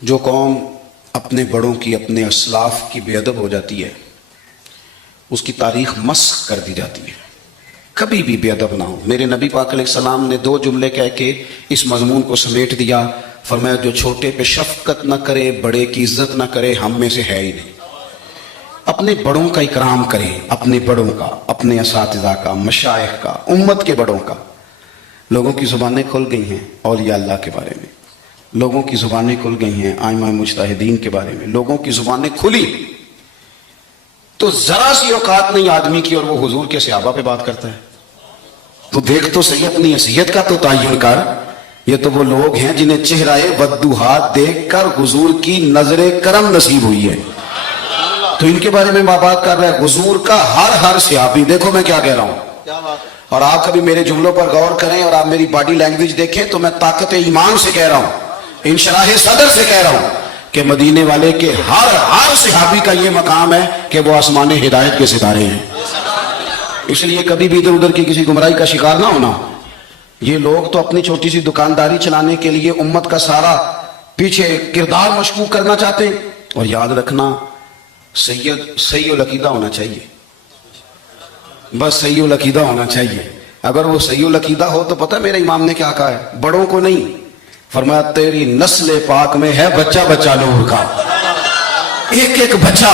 جو قوم اپنے بڑوں کی اپنے اسلاف کی بے ادب ہو جاتی ہے اس کی تاریخ مسخ کر دی جاتی ہے. کبھی بھی بے ادب نہ ہو. میرے نبی پاک علیہ السلام نے 2 جملے کہہ کے اس مضمون کو سمیٹ دیا. فرمایا جو چھوٹے پہ شفقت نہ کرے بڑے کی عزت نہ کرے ہم میں سے ہے ہی نہیں. اپنے بڑوں کا اکرام کرے, اپنے بڑوں کا, اپنے اساتذہ کا, مشائخ کا, امت کے بڑوں کا. لوگوں کی زبانیں کھل گئی ہیں اولیاء اللہ کے بارے میں, لوگوں کی زبانیں کھل گئی ہیں ائمہ مجتہدین کے بارے میں, لوگوں کی زبانیں کھلی تو ذرا سی اوقات نہیں آدمی کی اور وہ حضور کے صحابہ پہ بات کرتا ہے. تو دیکھ تو صحیح اپنی حیثیت کا تو تعین کر. یہ تو وہ لوگ ہیں جنہیں چہرہ وضوحات دیکھ کر حضور کی نظر کرم نصیب ہوئی ہے, تو ان کے بارے میں بات کر رہا ہے. حضور کا ہر صحابی, دیکھو میں کیا کہہ رہا ہوں, اور آپ کبھی میرے جملوں پر غور کریں اور آپ میری باڈی لینگویج دیکھیں تو میں طاقت ایمان سے کہہ رہا ہوں, انشراح صدر سے کہہ رہا ہوں کہ مدینے والے کے ہر صحابی کا یہ مقام ہے کہ وہ آسمان ہدایت کے ستارے ہیں. اس لیے کبھی بھی ادھر ادھر کی کسی گمراہی کا شکار نہ ہونا. یہ لوگ تو اپنی چھوٹی سی دکانداری چلانے کے لیے امت کا سارا پیچھے کردار مشکوک کرنا چاہتے ہیں. اور یاد رکھنا صحیح العقیدہ ہونا چاہیے, بس صحیح العقیدہ ہونا چاہیے. اگر وہ صحیح العقیدہ ہو تو پتہ میرے امام نے کیا کہا ہے, بڑوں کو نہیں, فرمایا تیری نسل پاک میں ہے بچہ بچہ نور کا. ایک بچہ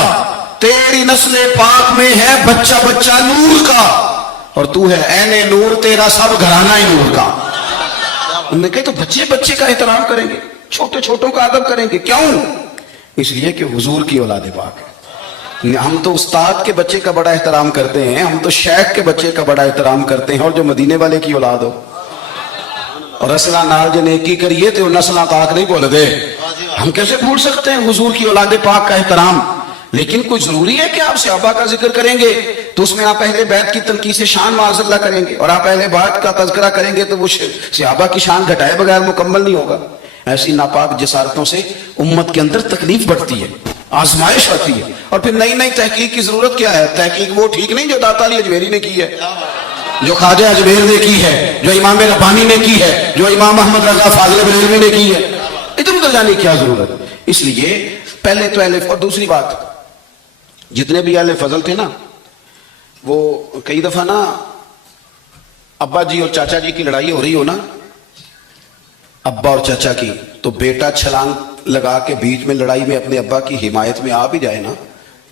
تیری نسل پاک میں ہے بچہ بچہ نور کا, اور تو ہے عین نور, تیرا سب گھرانہ ہی نور کا. انہوں نے کہا تو بچے بچے کا احترام کریں گے, چھوٹے چھوٹوں کا ادب کریں گے. کیوں؟ اس لیے کہ حضور کی اولاد پاک ہے. ہم تو استاد کے بچے کا بڑا احترام کرتے ہیں, ہم تو شیخ کے بچے کا بڑا احترام کرتے ہیں, اور جو مدینے والے کی اولاد ہو اور اسلام نال جو نیکی کریے تو نسلہ پاک نہیں بول دے. ہم کیسے بھول سکتے ہیں حضور کی اولاد پاک کا احترام؟ لیکن کوئی ضروری ہے کہ آپ صحابہ کا ذکر کریں گے تو اس میں آپ اہل بیت کی تنقیص شان معاذ اللہ کریں گے, اور آپ اہل بیت کا تذکرہ کریں گے تو وہ صحابہ کی شان گھٹائے بغیر مکمل نہیں ہوگا. ایسی ناپاک جسارتوں سے امت کے اندر تکلیف بڑھتی ہے, آزمائش آتی ہے, اور پھر نئی تحقیق کی ضرورت کیا ہے؟ تحقیق وہ ٹھیک نہیں جو داتا علی اجمیری نے کی ہے, جو خواجہ اجمیر نے کی ہے, جو امام ربانی نے کی ہے, جو امام محمد رضا فاضل بریلوی نے کی ہے. ادھر ادھر جانے کی کیا ضرورت؟ اس لیے پہلے تو اہل, اور دوسری بات, جتنے بھی اہل فضل تھے نا, وہ کئی دفعہ نا ابا جی اور چاچا جی کی لڑائی ہو رہی ہو نا, ابا اور چاچا کی, تو بیٹا چھلانگ لگا کے بیچ میں لڑائی میں اپنے ابا کی حمایت میں آ بھی جائے نا,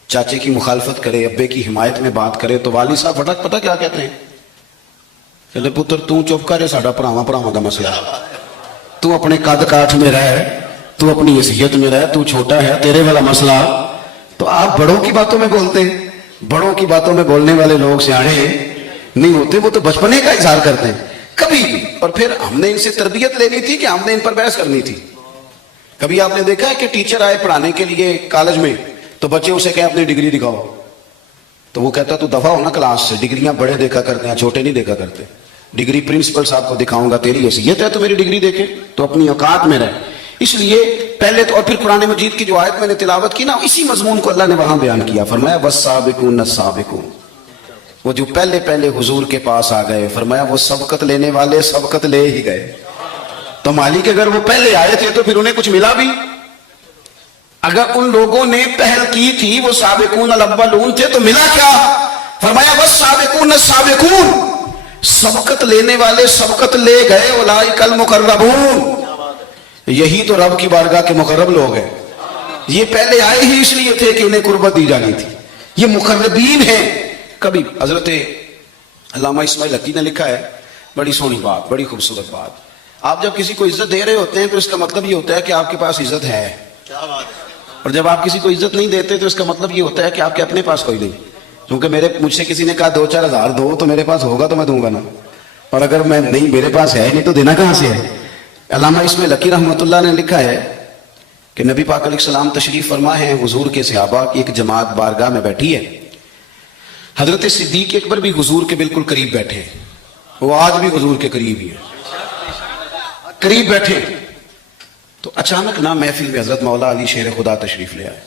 چاچے کی مخالفت کرے, ابے کی حمایت میں بات کرے, تو والد صاحب فٹک پتہ کیا کہتے ہیں, کہتے پتر تو چپ کرے, ساڈا پراواں کا مسئلہ, تو اپنے قد کاٹھ میں رہ, تو اپنی حیثیت میں رہ, تو چھوٹا ہے, تیرے والا مسئلہ. تو آپ بڑوں کی باتوں میں بولتے ہیں. بڑوں کی باتوں میں بولنے والے لوگ سیانے نہیں ہوتے, وہ تو بچپنے کا اظہار کرتے ہیں کبھی بھی. اور پھر ہم نے ان سے تربیت لینی تھی کہ ہم نے ان پر بحث کرنی تھی. کبھی آپ نے دیکھا ہے کہ ٹیچر آئے پڑھانے کے لیے کالج میں, تو بچے اسے کہیں اپنی ڈگری دکھاؤ, تو وہ کہتا تو دفعہ ہونا کلاس سے, ڈگریاں بڑے دیکھا کرتے ہیں چھوٹے نہیں دیکھا کرتے. ڈگری پرنسپل صاحب کو دکھاؤں گا, تیری حیثیت ہے تو میری ڈگری دیکھے, تو اپنی اوقات میں رہے. اس لیے پہلے تو, اور پھر قرآن مجید کی جو آیت میں نے تلاوت کی نا, اسی مضمون کو اللہ نے وہاں بیان کیا. فرمایا والسابقون السابقون, وہ جو پہلے حضور کے پاس آ گئے, فرمایا وہ سبقت لینے والے سبقت لے ہی گئے. تو مالک اگر وہ پہلے آئے تھے تو پھر انہیں کچھ ملا بھی. اگر ان لوگوں نے پہل کی تھی, وہ سابقون الاولون تھے, تو ملا کیا؟ فرمایا والسابقون السابقون, سبقت لینے والے سبقت لے گئے. اولئک المقربون, یہی تو رب کی بارگاہ کے مقرب لوگ ہیں. یہ پہلے آئے ہی اس لیے تھے کہ انہیں قربت دی جانی تھی, یہ مقربین ہیں. کبھی حضرت علامہ اسماعیل حقی نے لکھا ہے, بڑی سونی بات, بڑی خوبصورت بات, آپ جب کسی کو عزت دے رہے ہوتے ہیں تو اس کا مطلب یہ ہوتا ہے کہ آپ کے پاس عزت ہے, اور جب آپ کسی کو عزت نہیں دیتے تو اس کا مطلب یہ ہوتا ہے کہ آپ کے اپنے پاس کوئی نہیں. کیونکہ مجھ سے کسی نے کہا 2-4 ہزار دو, تو میرے پاس ہوگا تو میں دوں گا نا, اور اگر میں نہیں, میرے پاس ہے نہیں, تو دینا کہاں سے ہے. علامہ اسماعیل حقی رحمۃ اللہ نے لکھا ہے کہ نبی پاک علیہ السلام تشریف فرما ہے, حضور کے صحابہ کی ایک جماعت بارگاہ میں بیٹھی ہے. حضرت صدیق اکبر بھی حضور کے بالکل قریب بیٹھے, وہ آج بھی حضور کے قریب ہی ہے, قریب بیٹھے. تو اچانک نا محفل میں حضرت مولا علی شیر خدا تشریف لے آئے.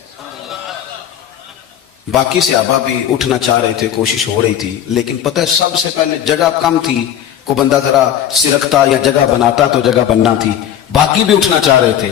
باقی صحابہ بھی اٹھنا چاہ رہے تھے, کوشش ہو رہی تھی, لیکن پتہ ہے سب سے پہلے جگہ کم تھی, کو بندہ ذرا سرکتا یا جگہ بناتا تو جگہ بننا تھی. باقی بھی اٹھنا چاہ رہے تھے,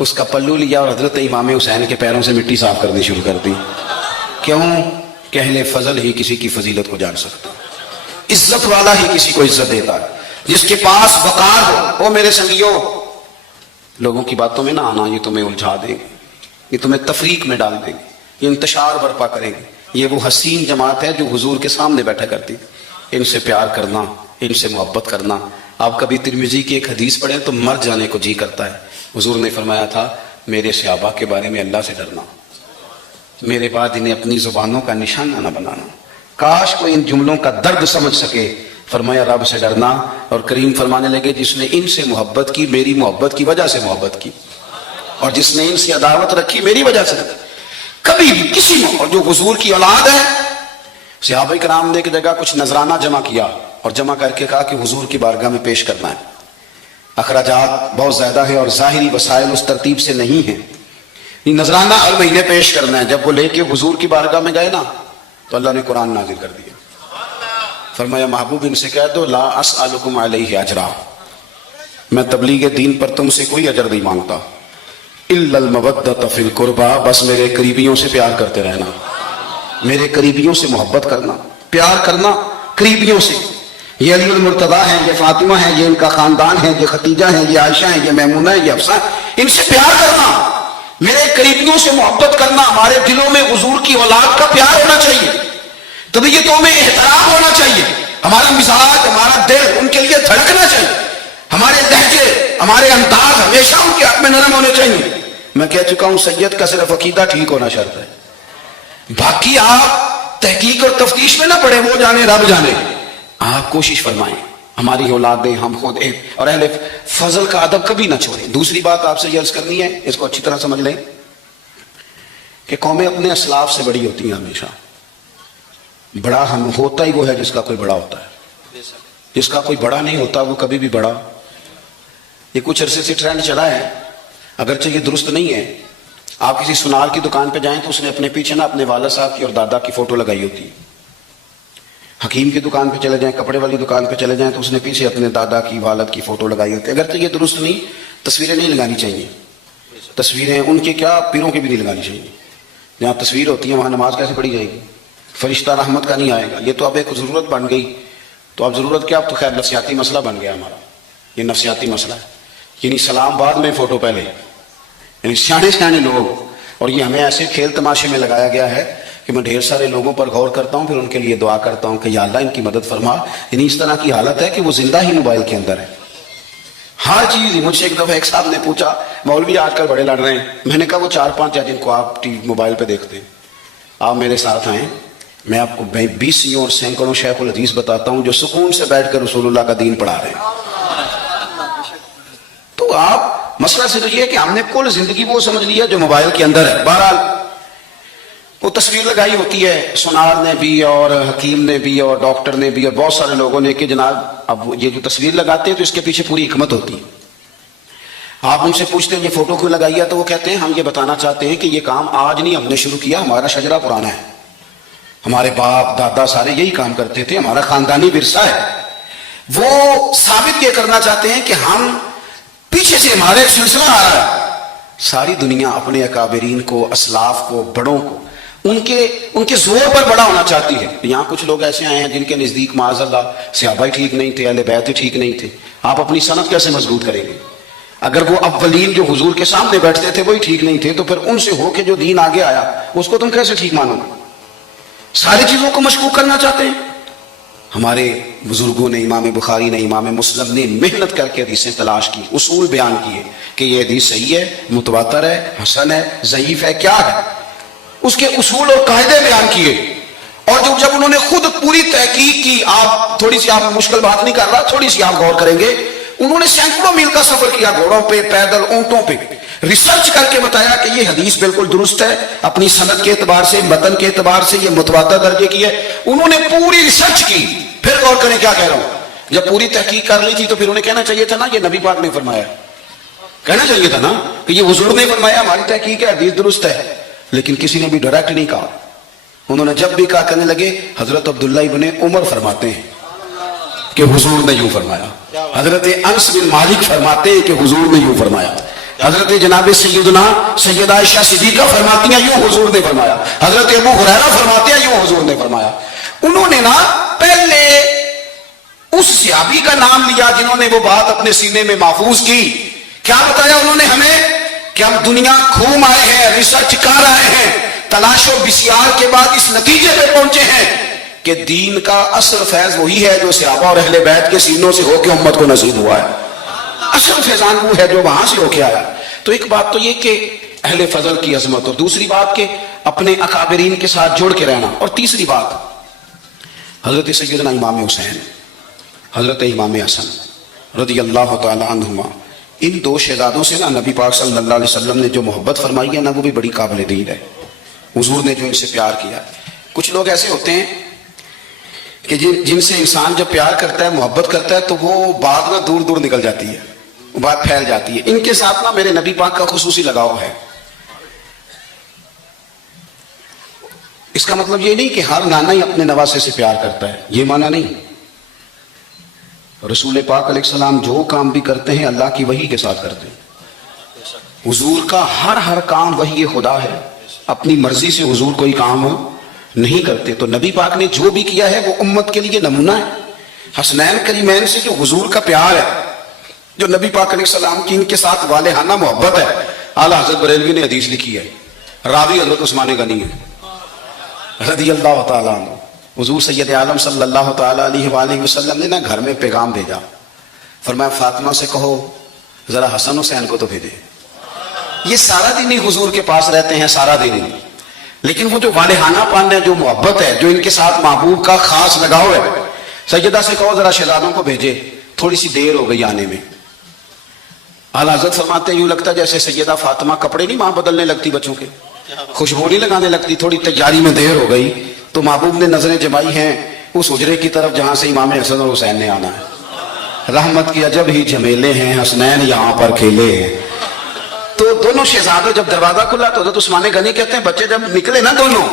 اس کا پلو لیا اور حضرت امام حسین کے پیروں سے مٹی صاف کرنی شروع کر دی. کیوں؟ کہ اہل فضل ہی کسی کی فضیلت کو جان سکتا, عزت والا ہی کسی کو عزت دیتا, جس کے پاس وقار ہو. او میرے سنگیو, لوگوں کی باتوں میں نہ آنا, یہ تمہیں الجھا دیں گے, یہ تمہیں تفریق میں ڈال دیں گے, یہ انتشار برپا کریں گے. یہ وہ حسین جماعت ہے جو حضور کے سامنے بیٹھا کرتی. ان سے پیار کرنا, ان سے محبت کرنا. آپ کبھی ترمذی کی ایک حدیث پڑھیں تو مر جانے کو جی کرتا ہے. حضور نے فرمایا تھا, میرے صحابہ کے بارے میں اللہ سے ڈرنا, میرے بعد انہیں اپنی زبانوں کا نشانہ نہ بنانا. کاش کوئی ان جملوں کا درد سمجھ سکے. فرمایا رب سے ڈرنا, اور کریم فرمانے لگے جس نے ان سے محبت کی میری محبت کی وجہ سے محبت کی, اور جس نے ان سے عداوت رکھی میری وجہ سے. کبھی بھی کسی نے, اور جو حضور کی اولاد ہے, صحابہ کرام نے ایک جگہ کچھ نذرانہ جمع کیا اور جمع کر کے کہا کہ حضور کی بارگاہ میں پیش کرنا ہے. اخراجات بہت زیادہ ہیں اور ظاہری وسائل اس ترتیب سے نہیں ہیں. یہ نذرانہ ہر مہینے پیش کرنا ہے. جب وہ لے کے حضور کی بارگاہ میں گئے نا, تو اللہ نے قرآن نازل کر دیا. فرمایا محبوب ان سے کہہ دو لا اسألکم علیہ اجرا, میں تبلیغ دین پر تم سے کوئی اجر نہیں مانگتا, الا المودۃ فی القربى, بس میرے قریبیوں سے پیار کرتے رہنا, میرے قریبیوں سے محبت کرنا, پیار کرنا قریبیوں سے. یہ علی المرتضیٰ ہیں, یہ فاطمہ ہیں, یہ ان کا خاندان ہے, یہ ختیجہ ہیں, یہ عائشہ ہیں, یہ میمونہ ہے, یہ حفصہ, ان سے پیار کرنا, میرے قریبیوں سے محبت کرنا. ہمارے دلوں میں حضور کی اولاد کا پیار ہونا چاہیے, طبیعتوں میں احترام ہونا چاہیے. ہمارا مزاج, ہمارا دل ان کے لیے دھڑکنا چاہیے. ہمارے لہجے, ہمارے انداز ہمیشہ ان کے حق میں نرم ہونے چاہیے. میں کہہ چکا ہوں سید کا صرف عقیدہ ٹھیک ہونا شرط ہے, باقی آپ تحقیق اور تفتیش میں نہ پڑے, وہ جانے رب جانے. آپ کوشش فرمائیں ہماری اولادیں, ہم خود, اور اہل فضل کا ادب کبھی نہ چھوڑیں. دوسری بات آپ سے یہ عرض کرنی ہے, اس کو اچھی طرح سمجھ لیں کہ قومیں اپنے اسلاف سے بڑی ہوتی ہیں ہمیشہ. بڑا ہم ہوتا ہی وہ ہے جس کا کوئی بڑا ہوتا ہے, جس کا کوئی بڑا نہیں ہوتا وہ کبھی بھی بڑا. یہ کچھ عرصے سے ٹرینڈ چلا ہے, اگرچہ یہ درست نہیں ہے. آپ کسی سنار کی دکان پہ جائیں تو اس نے اپنے پیچھے نا اپنے والد صاحب کی اور دادا کی فوٹو لگائی ہوتی ہے. حکیم کی دکان پہ چلے جائیں, کپڑے والی دکان پہ چلے جائیں تو اس نے پیچھے اپنے دادا کی والد کی فوٹو لگائی ہوتی ہے. اگرچہ یہ درست نہیں, تصویریں نہیں لگانی چاہیے. تصویریں ان کے کیا, پیروں کی بھی نہیں لگانی چاہیے. جہاں تصویر ہوتی ہے وہاں نماز کیسے پڑھی جائے گی؟ فرشتہ رحمت کا نہیں آئے گا. یہ تو اب ایک ضرورت بن گئی. تو اب ضرورت کیا, اب تو خیر نفسیاتی مسئلہ بن گیا ہمارا. یہ نفسیاتی مسئلہ ہے. یعنی سلام بعد میں فوٹو پہلے, یعنی سیانے لوگ. اور یہ ہمیں ایسے کھیل تماشے میں لگایا گیا ہے کہ میں ڈھیر سارے لوگوں پر غور کرتا ہوں, پھر ان کے لیے دعا کرتا ہوں کہ یا اللہ ان کی مدد فرما. یعنی اس طرح کی حالت ہے کہ وہ زندہ ہی موبائل کے اندر ہے. ہر چیز. مجھ سے ایک دفعہ ایک صاحب نے پوچھا, مولوی آج کل بڑے لڑ رہے ہیں. میں نے کہا وہ 4-5 ہیں جن کو آپ موبائل پہ دیکھتے ہیں, آپ میرے ساتھ آئیں, میں آپ کو 20 اور سینکڑوں شیخ الحدیث بتاتا ہوں جو سکون سے بیٹھ کر رسول اللہ کا دین پڑھا رہے ہیں. تو آپ مسئلہ صرف یہ ہے کہ ہم نے کل زندگی وہ سمجھ لیا جو موبائل کے اندر ہے. بہرحال وہ تصویر لگائی ہوتی ہے, سنار نے بھی اور حکیم نے بھی اور ڈاکٹر نے بھی اور بہت سارے لوگوں نے, کہ جناب اب یہ جو تصویر لگاتے ہیں تو اس کے پیچھے پوری حکمت ہوتی ہے. آپ ان سے پوچھتے ہیں یہ فوٹو کیوں لگائی ہے, تو وہ کہتے ہیں ہم یہ بتانا چاہتے ہیں کہ یہ کام آج نہیں ہم نے شروع کیا, ہمارا شجرہ پرانا ہے, ہمارے باپ دادا سارے یہی کام کرتے تھے, ہمارا خاندانی ورثہ ہے. وہ ثابت یہ کرنا چاہتے ہیں کہ ہم پیچھے سے ہمارے ایک سلسلہ آ رہا ہے. ساری دنیا اپنے اکابرین کو, اسلاف کو, بڑوں کو ان کے زور پر بڑا ہونا چاہتی ہے. یہاں کچھ لوگ ایسے آئے ہیں جن کے نزدیک معاذ اللہ صحابہ ٹھیک نہیں تھے, اہل بیت ٹھیک نہیں تھے. آپ اپنی سند کیسے مضبوط کریں گے اگر وہ اولین جو حضور کے سامنے بیٹھتے تھے وہی ٹھیک نہیں تھے؟ تو پھر ان سے ہو کے جو دین آگے آیا اس کو تم کیسے ٹھیک مانو گے؟ ساری چیزوں کو مشکوک کرنا چاہتے ہیں. ہمارے بزرگوں نے, امام بخاری نے, امام مسلم نے محنت کر کے حدیثیں تلاش کی, اصول بیان کیے کہ یہ حدیث صحیح ہے, متواتر ہے, حسن ہے, ضعیف ہے, کیا ہے, اس کے اصول اور قاعدے بیان کیے. اور جب انہوں نے خود پوری تحقیق کی, آپ تھوڑی سی, آپ مشکل بات نہیں کر رہا, تھوڑی سی آپ غور کریں گے, انہوں نے سینکڑوں میل کا سفر کیا, گھوڑوں پہ, پیدل, اونٹوں پہ, ریسرچ کر کے بتایا کہ یہ حدیث بالکل درست ہے, اپنی سند کے اعتبار سے, متن کے اعتبار سے یہ متواتر درجے کی ہے. انہوں نے پوری ریسرچ کی. پھر غور کریں کیا کہہ رہا ہوں, جب پوری تحقیق کر لی تھی تو پھر انہیں کہنا چاہیے تھا نا یہ نبی پاک نے فرمایا, کہنا چاہیے تھا نا کہ یہ حضور نے فرمایا, ہماری تحقیق ہے, حدیث درست ہے. لیکن کسی نے بھی ڈائریکٹ نہیں کہا. انہوں نے جب بھی کہا کہنے لگے حضرت عبداللہ ابن عمر فرماتے ہیں کہ حضور نے یوں فرمایا, حضرت انس بن مالک فرماتے ہیں کہ حضور نے یوں فرمایا. حضرت جناب سیدنا سیدہ عائشہ صدیقہ فرماتی ہیں یوں حضور نے فرمایا، حضرت ابو ہریرہ فرماتے ہیں یوں حضور نے فرمایا۔ انہوں نے نا پہلے اس صحابی کا نام لیا جنہوں نے وہ بات اپنے سینے میں محفوظ کی۔ کیا بتایا انہوں نے ہمیں کہ ہم دنیا گھوم آئے ہیں، ریسرچ کر آئے ہیں، تلاش و بسیار کے بعد اس نتیجے پہ پہنچے ہیں کہ دین کا اصل فیض وہی ہے جو صحابہ اور اہل بیت کے سینوں سے ہو کے امت کو نصیب ہوا ہے۔ اصل فیضان وہ ہے جو وہاں سے ہو کے آیا۔ تو ایک بات تو یہ کہ اہل فضل کی عظمت، اور دوسری بات کہ اپنے اکابرین کے ساتھ جوڑ کے رہنا، اور تیسری بات حضرت سیدنا امام حسین، حضرت امام حسن رضی اللہ تعالی عنہما، ان دو شہزادوں سے نا نبی پاک صلی اللہ علیہ وسلم نے جو محبت فرمائی ہے نا وہ بھی بڑی قابل دید ہے۔ حضور نے جو ان سے پیار کیا، کچھ لوگ ایسے ہوتے ہیں کہ جن سے انسان جب پیار کرتا ہے، محبت کرتا ہے، تو وہ بات نا دور دور نکل جاتی ہے، وہ بات پھیل جاتی ہے۔ ان کے ساتھ نا میرے نبی پاک کا خصوصی لگاؤ ہے۔ اس کا مطلب یہ نہیں کہ ہر نانا ہی اپنے نواسے سے پیار کرتا ہے، یہ معنی نہیں۔ رسول پاک علیہ السلام جو کام بھی کرتے ہیں اللہ کی وحی کے ساتھ کرتے ہیں۔ حضور کا ہر کام وحی خدا ہے، اپنی مرضی سے حضور کوئی کام نہیں کرتے۔ تو نبی پاک نے جو بھی کیا ہے وہ امت کے لیے نمونہ ہے۔ حسنین کریمین سے جو حضور کا پیار ہے، جو نبی پاک علیہ السلام کی ان کے ساتھ والہانہ محبت ہے، اعلیٰ حضرت بریلوی نے حدیث لکھی ہے، راوی حضرت عثمان غنی ہے رضی اللہ تعالیٰ عنہ۔ حضور سید عالم صلی اللہ تعالیٰ علیہ وآلہ وسلم نے نا گھر میں پیغام بھیجا، فرمایا فاطمہ سے کہو ذرا حسن حسین کو تو بھیجے۔ یہ سارا دن ہی حضور کے پاس رہتے ہیں، سارا دن ہی، لیکن وہ جو والہانہ پن ہے، جو محبت ہے، جو ان کے ساتھ محبوب کا خاص لگاؤ ہے، سیدہ سے کہو ذرا شہزادوں کو بھیجے، تھوڑی سی دیر ہو گئی آنے میں۔ اعلیٰ حضرت فرماتے ہیں یوں لگتا جیسے سیدہ فاطمہ کپڑے نہیں وہاں بدلنے لگتی بچوں کے، خوشبو نہیں لگانے لگتی، تھوڑی تیاری میں دیر ہو گئی تو محبوب نے نظریں جمائی ہیں اس حجرے کی طرف جہاں سے امام حسن اور حسین نے آنا ہے۔ رحمت کی عجب ہی جھمیلے ہیں، حسنین یہاں پر کھیلے ہیں۔ تو دونوں شہزادوں جب دروازہ کھلا تو حضرت عثمان غنی کہتے ہیں بچے جب نکلے نا دونوں،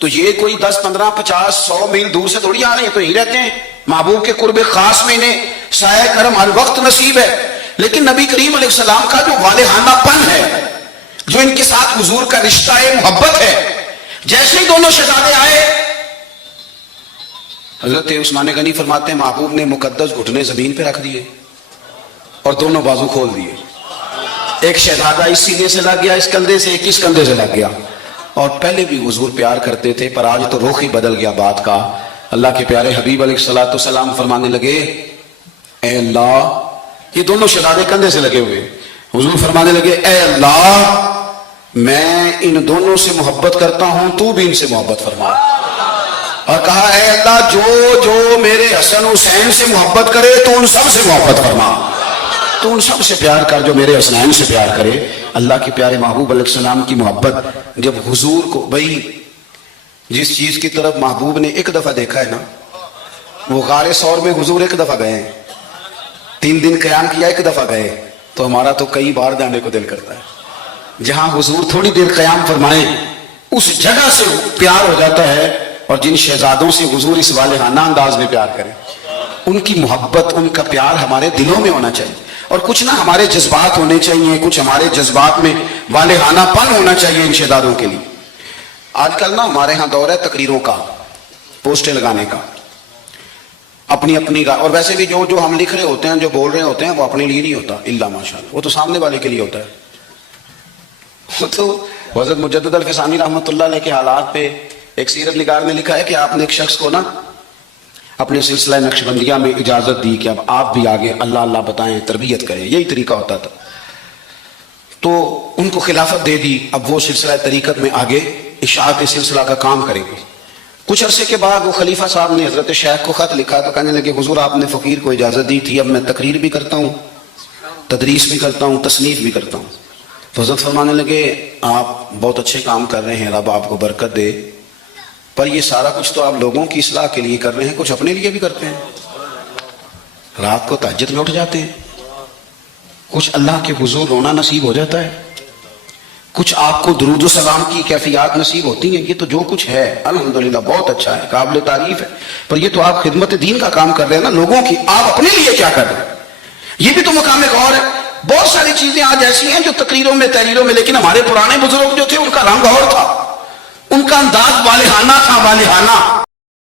تو یہ کوئی 10 15 50 100 میل دور سے تھوڑی آ رہے ہیں، تو یہی رہتے ہیں محبوب کے قرب خاص میں، انہیں سایہ کرم ہر وقت نصیب ہے۔ لیکن نبی کریم علیہ السلام کا جو والہانہ پن ہے، جو ان کے ساتھ حضور کا رشتہ محبت ہے، جیسے ہی دونوں شہزادے آئے، حضرت عثمان غنی فرماتے ہیں محبوب نے مقدس گھٹنے زمین پہ رکھ دیے اور دونوں بازو کھول دیے۔ ایک شہزادہ اس سینے سے لگ گیا اس کندھے سے، ایک اس کندھے سے لگ گیا۔ اور پہلے بھی حضور پیار کرتے تھے، پر آج تو رخ ہی بدل گیا بات کا۔ اللہ کے پیارے حبیب علیہ الصلوۃ والسلام فرمانے لگے اے اللہ، یہ دونوں شہزادے کندھے سے لگے ہوئے، حضور فرمانے لگے اے اللہ میں ان دونوں سے محبت کرتا ہوں، تو بھی ان سے محبت فرما۔ اور کہا اے اللہ جو جو میرے حسن حسین سے محبت کرے تو ان سب سے محبت فرما، تو ان سب سے پیار کر جو میرے حسنین سے پیار کرے۔ اللہ کے پیارے محبوب علیہ السلام کی محبت جب حضور کو، بھائی جس چیز کی طرف محبوب نے ایک دفعہ دیکھا ہے نا، وہ غار ثور میں حضور ایک دفعہ گئے، 3 دن قیام کیا، ایک دفعہ گئے، تو ہمارا تو کئی بار جانے کو دل کرتا ہے۔ جہاں حضور تھوڑی دیر قیام فرمائیں اس جگہ سے پیار ہو جاتا ہے۔ اور جن شہزادوں سے حضور اس والہانہ انداز میں پیار کریں، ان کی محبت، ان کا پیار ہمارے دلوں میں ہونا چاہیے، اور کچھ نہ ہمارے جذبات ہونے چاہیے، کچھ ہمارے جذبات میں والہانہ پن ہونا چاہیے ان شہزادوں کے لیے۔ آج کل نا ہمارے ہاں دور ہے تقریروں کا، پوسٹیں لگانے کا، اپنی اپنی کا، اور ویسے بھی جو جو ہم لکھ رہے ہوتے ہیں، جو بول رہے ہوتے ہیں، وہ اپنے لیے نہیں ہوتا الا ماشاءاللہ، وہ تو سامنے والے کے لیے ہوتا ہے۔ تو حضرت مجدد الفسانی رحمۃ اللہ علیہ کے حالات پہ ایک سیرت نگار نے لکھا ہے کہ آپ نے ایک شخص کو نا اپنے سلسلہ نقشبندیہ میں اجازت دی کہ اب آپ بھی آگے اللہ اللہ بتائیں، تربیت کریں، یہی طریقہ ہوتا تھا۔ تو ان کو خلافت دے دی، اب وہ سلسلہ طریقت میں آگے اشاعت سلسلہ کا کام کریں گے۔ کچھ عرصے کے بعد وہ خلیفہ صاحب نے حضرت شیخ کو خط لکھا تو کہنے لگے حضور آپ نے فقیر کو اجازت دی تھی، اب میں تقریر بھی کرتا ہوں، تدریس بھی کرتا ہوں، تصنیف بھی کرتا ہوں۔ تو حضرت فرمانے لگے آپ بہت اچھے کام کر رہے ہیں، رب آپ کو برکت دے، پر یہ سارا کچھ تو آپ لوگوں کی اصلاح کے لیے کر رہے ہیں، کچھ اپنے لیے بھی کرتے ہیں، رات کو تہجد میں اٹھ جاتے ہیں، کچھ اللہ کے حضور رونا نصیب ہو جاتا ہے، کچھ آپ کو درود و سلام کی کیفیات نصیب ہوتی ہیں۔ یہ تو جو کچھ ہے الحمدللہ بہت اچھا ہے، قابل تعریف ہے، پر یہ تو آپ خدمت دین کا کام کر رہے ہیں نا، لوگوں کی۔ آپ اپنے لیے کیا کر رہے ہیں، یہ بھی تو مقام غور ہے۔ بہت ساری چیزیں آج ایسی ہیں جو تقریروں میں تحریروں میں، لیکن ہمارے پرانے بزرگ جو تھے ان کا رنگ اور تھا، ان کا انداز والہانہ تھا، والہانہ.